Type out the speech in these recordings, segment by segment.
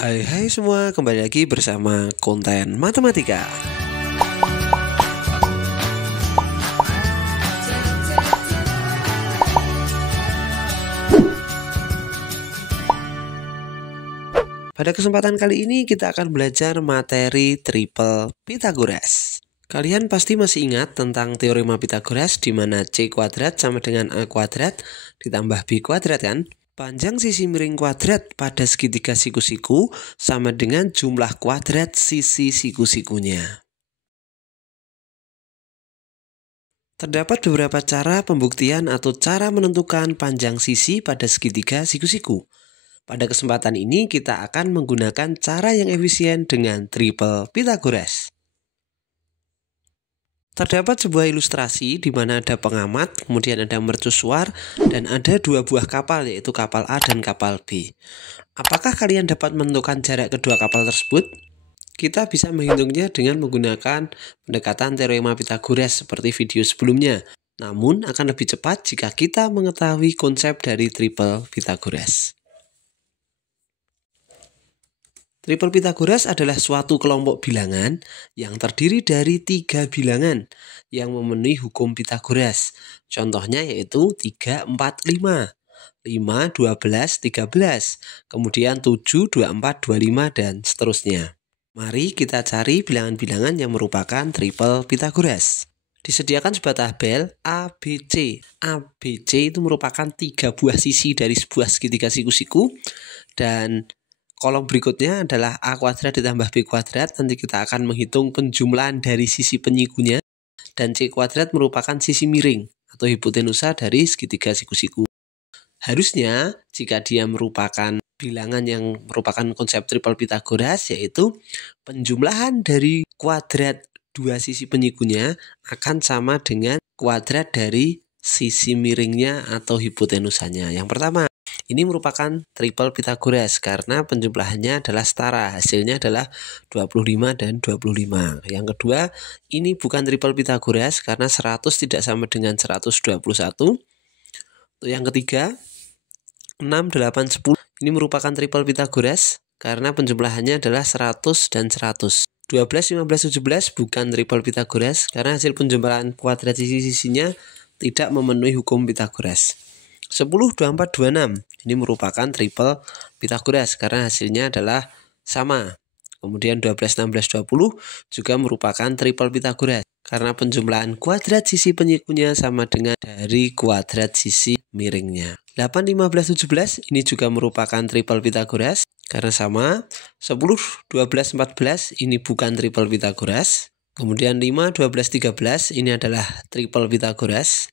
Hai semua, kembali lagi bersama konten matematika. Pada kesempatan kali ini kita akan belajar materi triple Pythagoras. Kalian pasti masih ingat tentang teorema Pythagoras di mana C kuadrat sama dengan A kuadrat ditambah B kuadrat kan? Panjang sisi miring kuadrat pada segitiga siku-siku sama dengan jumlah kuadrat sisi siku-sikunya. Terdapat beberapa cara pembuktian atau cara menentukan panjang sisi pada segitiga siku-siku. Pada kesempatan ini kita akan menggunakan cara yang efisien dengan triple Pythagoras. Terdapat sebuah ilustrasi di mana ada pengamat, kemudian ada mercusuar, dan ada dua buah kapal yaitu kapal A dan kapal B. Apakah kalian dapat menentukan jarak kedua kapal tersebut? Kita bisa menghitungnya dengan menggunakan pendekatan teorema Pythagoras seperti video sebelumnya. Namun akan lebih cepat jika kita mengetahui konsep dari triple Pythagoras. Triple Pythagoras adalah suatu kelompok bilangan yang terdiri dari 3 bilangan yang memenuhi hukum Pythagoras. Contohnya yaitu 3, 4, 5, 5, 12, 13, kemudian 7, 24, 25, dan seterusnya. Mari kita cari bilangan-bilangan yang merupakan triple Pythagoras. Disediakan sebuah tabel ABC. ABC itu merupakan 3 buah sisi dari sebuah segitiga siku-siku, dan kolom berikutnya adalah A kuadrat ditambah B kuadrat. Nanti kita akan menghitung penjumlahan dari sisi penyikunya. Dan C kuadrat merupakan sisi miring atau hipotenusa dari segitiga siku-siku. Harusnya jika dia merupakan bilangan yang merupakan konsep triple Pythagoras, yaitu penjumlahan dari kuadrat dua sisi penyikunya akan sama dengan kuadrat dari sisi miringnya atau hipotenusanya. Yang pertama, ini merupakan triple Pythagoras karena penjumlahannya adalah setara, hasilnya adalah 25 dan 25. Yang kedua, ini bukan triple Pythagoras karena 100 tidak sama dengan 121. Untuk yang ketiga, 6, 8, 10. Ini merupakan triple Pythagoras karena penjumlahannya adalah 100 dan 100. 12, 15, 17 bukan triple Pythagoras karena hasil penjumlahan kuadrat sisi-sisinya tidak memenuhi hukum Pythagoras. 10, 24, 26 ini merupakan triple Pythagoras karena hasilnya adalah sama. Kemudian 12, 16, 20 juga merupakan triple Pythagoras karena penjumlahan kuadrat sisi penyikunya sama dengan dari kuadrat sisi miringnya. 8, 15, 17 ini juga merupakan triple Pythagoras karena sama. 10, 12, 14 ini bukan triple Pythagoras. Kemudian 5, 12, 13 ini adalah triple Pythagoras.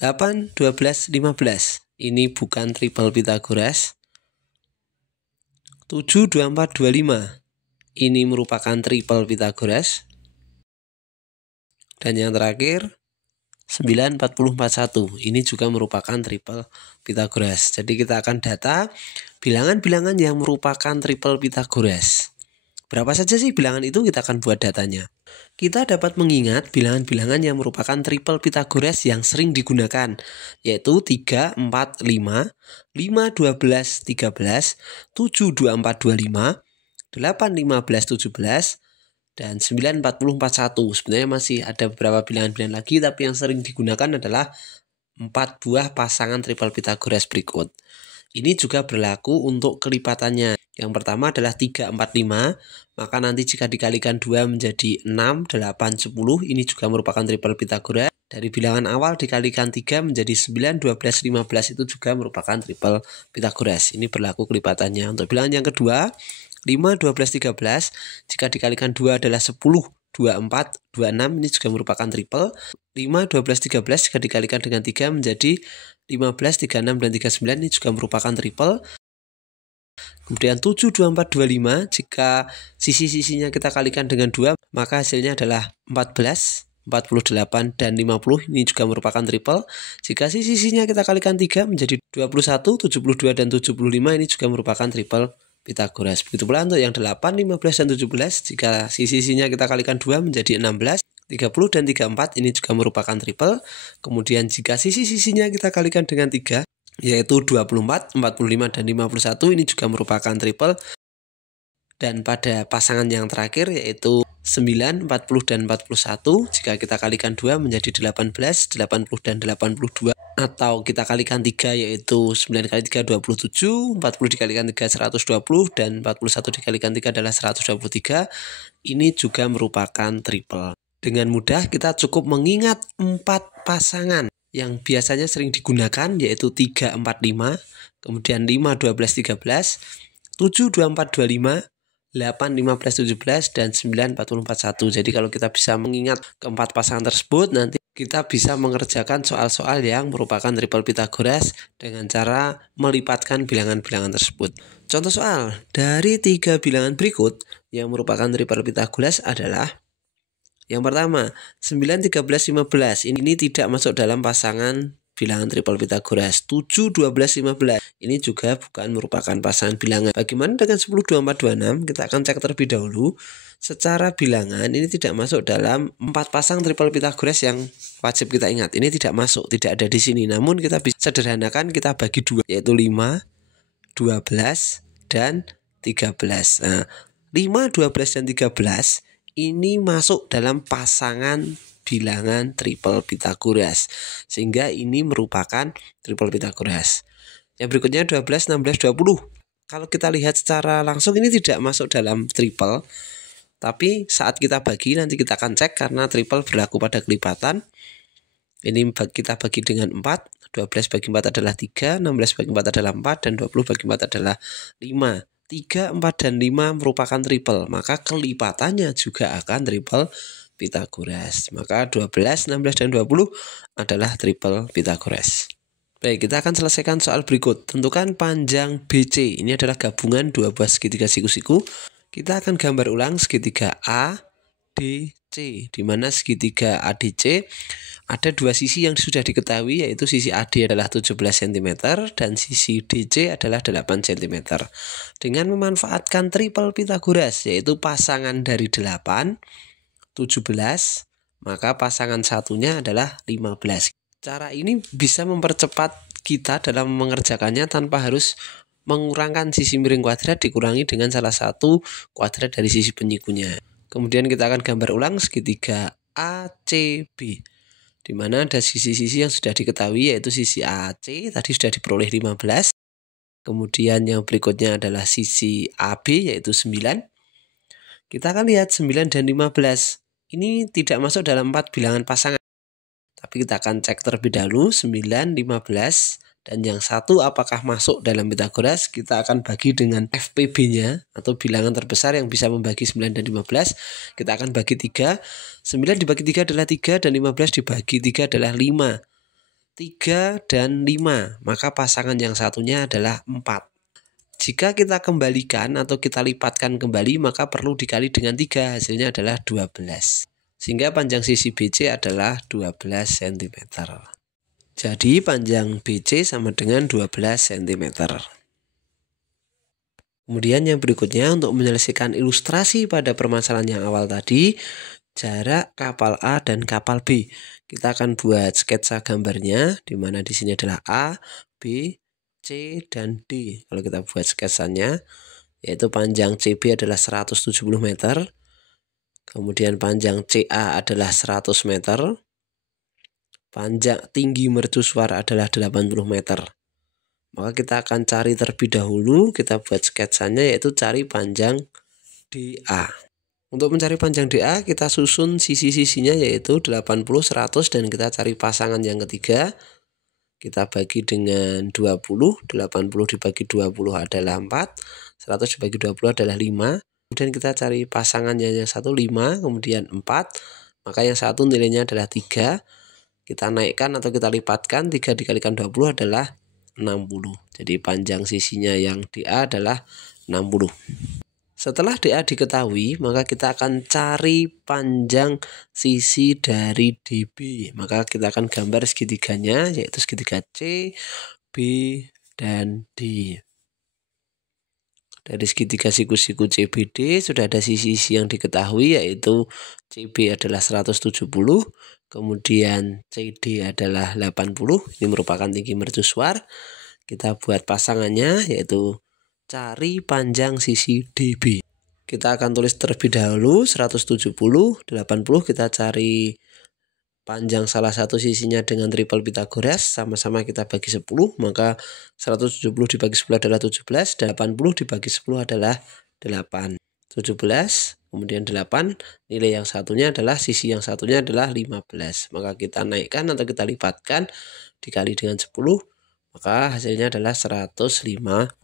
8, 12, 15 ini bukan triple Pythagoras. 7, 24, 25 ini merupakan triple Pythagoras. Dan yang terakhir 9, 40, 41 ini juga merupakan triple Pythagoras. Jadi kita akan data bilangan-bilangan yang merupakan triple Pythagoras. Berapa saja sih bilangan itu? Kita akan buat datanya. Kita dapat mengingat bilangan-bilangan yang merupakan triple Pythagoras yang sering digunakan, yaitu 3, 4, 5, 5, 12, 13, 7, 24, 25, 8, 15, 17, dan 9, 40, 41. Sebenarnya masih ada beberapa bilangan-bilangan lagi, tapi yang sering digunakan adalah 4 buah pasangan triple Pythagoras berikut. Ini juga berlaku untuk kelipatannya. Yang pertama adalah 3, 4, 5. Maka nanti jika dikalikan 2 menjadi 6, 8, 10. Ini juga merupakan triple Pythagoras. Dari bilangan awal dikalikan 3 menjadi 9, 12, 15. Itu juga merupakan triple Pythagoras. Ini berlaku kelipatannya. Untuk bilangan yang kedua, 5, 12, 13. Jika dikalikan 2 adalah 10, 24, 26. Ini juga merupakan triple. 5, 12, 13. Jika dikalikan dengan 3 menjadi 15, 36, dan 39. Ini juga merupakan triple. Kemudian 7, 24, 25. Jika sisi-sisinya kita kalikan dengan 2, maka hasilnya adalah 14, 48, dan 50. Ini juga merupakan triple. Jika sisi-sisinya kita kalikan 3 menjadi 21, 72, dan 75. Ini juga merupakan triple Pythagoras. Begitu pula untuk yang 8, 15, dan 17. Jika sisi-sisinya kita kalikan 2 menjadi 16, 30, dan 34. Ini juga merupakan triple. Kemudian jika sisi-sisinya kita kalikan dengan 3, yaitu 24, 45, dan 51. Ini juga merupakan triple. Dan pada pasangan yang terakhir yaitu 9, 40, dan 41, jika kita kalikan 2 menjadi 18, 80, dan 82. Atau kita kalikan 3 yaitu 9 kali 3 27, 40 dikalikan 3 120, dan 41 dikalikan 3 adalah 123. Ini juga merupakan triple. Dengan mudah kita cukup mengingat 4 pasangan yang biasanya sering digunakan yaitu 3, 4, 5, kemudian 5, 12, 13, 7, 24, 25, 8, 15, 17, dan 9, 40, 41. Jadi kalau kita bisa mengingat keempat pasangan tersebut, nanti kita bisa mengerjakan soal-soal yang merupakan triple Pythagoras dengan cara melipatkan bilangan-bilangan tersebut. Contoh soal, dari 3 bilangan berikut yang merupakan triple Pythagoras adalah yang pertama, 9, 13, 15. Ini tidak masuk dalam pasangan bilangan triple Pythagoras. 7, 12, 15. Ini juga bukan merupakan pasangan bilangan. Bagaimana dengan 10, 24, 26? Kita akan cek terlebih dahulu. Secara bilangan ini tidak masuk dalam 4 pasang triple Pythagoras yang wajib kita ingat. Ini tidak masuk, tidak ada di sini. Namun kita bisa sederhanakan, kita bagi 2, yaitu 5, 12, dan 13. Nah, 5, 12, dan 13 ini masuk dalam pasangan bilangan triple Pythagoras, sehingga ini merupakan triple Pythagoras. Yang berikutnya 12, 16, 20. Kalau kita lihat secara langsung ini tidak masuk dalam triple, tapi saat kita bagi nanti kita akan cek karena triple berlaku pada kelipatan. Ini kita bagi dengan 4, 12 bagi 4 adalah 3, 16 bagi 4 adalah 4, dan 20 bagi 4 adalah 5. 3, 4, dan 5 merupakan triple, maka kelipatannya juga akan triple Pythagoras. Maka 12, 16, dan 20 adalah triple Pythagoras. Baik, kita akan selesaikan soal berikut. Tentukan panjang BC. Ini adalah gabungan dua buah segitiga siku-siku. Kita akan gambar ulang segitiga ADC, di mana segitiga ADC ada dua sisi yang sudah diketahui, yaitu sisi AD adalah 17 cm dan sisi DC adalah 8 cm. Dengan memanfaatkan triple Pythagoras, yaitu pasangan dari 8, 17, maka pasangan satunya adalah 15. Cara ini bisa mempercepat kita dalam mengerjakannya tanpa harus mengurangkan sisi miring kuadrat dikurangi dengan salah satu kuadrat dari sisi penyikunya. Kemudian kita akan gambar ulang segitiga ACB, di mana ada sisi-sisi yang sudah diketahui, yaitu sisi AC tadi sudah diperoleh 15. Kemudian yang berikutnya adalah sisi AB yaitu 9. Kita akan lihat 9 dan 15. Ini tidak masuk dalam 4 bilangan pasangan. Tapi kita akan cek terlebih dahulu 9, 15, dan yang satu apakah masuk dalam Pythagoras. Kita akan bagi dengan FPB-nya atau bilangan terbesar yang bisa membagi 9 dan 15. Kita akan bagi 3. 9 dibagi 3 adalah 3 dan 15 dibagi 3 adalah 5. 3 dan 5, maka pasangan yang satunya adalah 4. Jika kita kembalikan atau kita lipatkan kembali, maka perlu dikali dengan 3, hasilnya adalah 12. Sehingga panjang sisi BC adalah 12 cm. Jadi panjang BC sama dengan 12 cm. Kemudian yang berikutnya, untuk menyelesaikan ilustrasi pada permasalahan yang awal tadi, jarak kapal A dan kapal B. Kita akan buat sketsa gambarnya, di mana di sini adalah A, B, C, dan D. Kalau kita buat sketsanya, yaitu panjang CB adalah 170 meter. Kemudian panjang CA adalah 100 meter. Panjang tinggi mercusuar adalah 80 meter. Maka kita akan cari terlebih dahulu, kita buat sketsanya, yaitu cari panjang DA. Untuk mencari panjang DA, kita susun sisi-sisinya, yaitu 80, 100, dan kita cari pasangan yang ketiga. Kita bagi dengan 20, 80 dibagi 20 adalah 4, 100 dibagi 20 adalah 5. Kemudian kita cari pasangannya, yang satu 5, kemudian 4, maka yang satu nilainya adalah 3. Kita naikkan atau kita lipatkan, 3 dikalikan 20 adalah 60. Jadi panjang sisinya yang DA adalah 60. Setelah DA diketahui, maka kita akan cari panjang sisi dari DB. Maka kita akan gambar segitiganya, yaitu segitiga C, B, dan D. Dari segitiga siku-siku CBD sudah ada sisi-sisi yang diketahui, yaitu CB adalah 170, kemudian CD adalah 80, ini merupakan tinggi mercusuar. Kita buat pasangannya, yaitu cari panjang sisi DB. Kita akan tulis terlebih dahulu 170, 80 kita cari panjang salah satu sisinya dengan triple Pythagoras, sama-sama kita bagi 10, maka 170 dibagi 10 adalah 17, 80 dibagi 10 adalah 8. 17, kemudian 8, nilai yang satunya adalah, sisi yang satunya adalah 15. Maka kita naikkan atau kita lipatkan, dikali dengan 10, maka hasilnya adalah 150.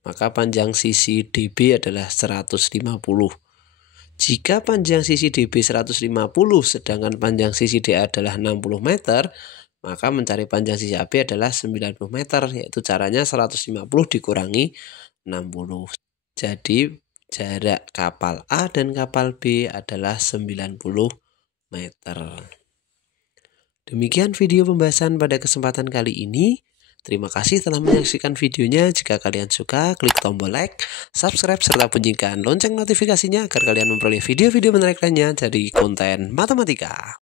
Maka panjang sisi DB adalah 150. Jika panjang sisi DB 150 sedangkan panjang sisi DA adalah 60 meter, maka mencari panjang sisi AB adalah 90 meter, yaitu caranya 150 dikurangi 60. Jadi jarak kapal A dan kapal B adalah 90 meter. Demikian video pembahasan pada kesempatan kali ini. Terima kasih telah menyaksikan videonya. Jika kalian suka, klik tombol like, subscribe, serta bunyikan lonceng notifikasinya agar kalian memperoleh video-video menarik lainnya dari konten matematika.